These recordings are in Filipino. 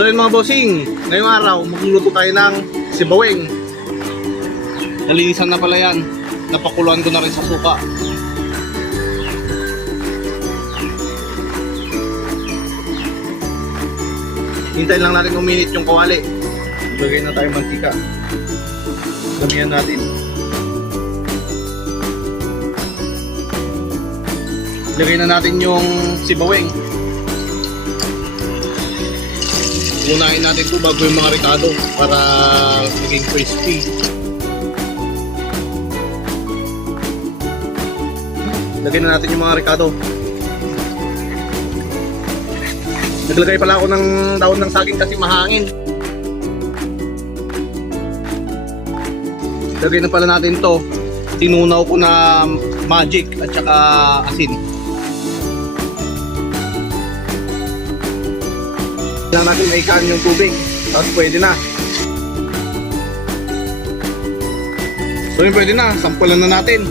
So yun mga bossing, ngayong araw magluluto tayo ng sibaweng. Nalinisan na pala yan. Napakuluan ko na rin sa suka. Hintayin lang natin uminit yung kawali. Lagay na tayo mantika. Damihan natin. Lagay na natin yung sibaweng. Unahin natin ito bago yung mga ricado para maging crispy. Lagyan na natin yung mga ricado. Naglagay pala ako ng daon ng saging kasi mahangin. Lagay na pala natin to. Tinunaw ko na magic at saka asin. Lang natin maikaan yung tubig, tapos pwede na. So yun, pwede na, sampulan na natin.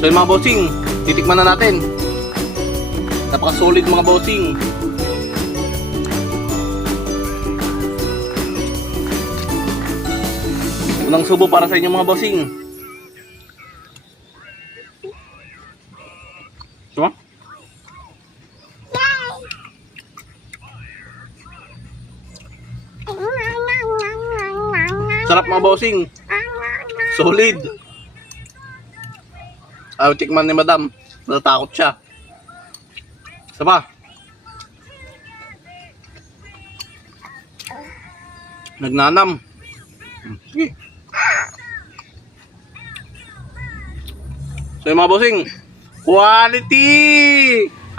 So yun mga bossing, titikman na natin. Napaka-solid mga bossing. Unang subo para sa inyo mga bossing. Diba? Sarap mga bossing. Solid. Ayaw tikman ni madam. Natatakot siya. Isa pa. Nagnanam. Sige. So yung mga bossing, quality!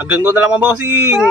Hanggang doon na lang mga bossing.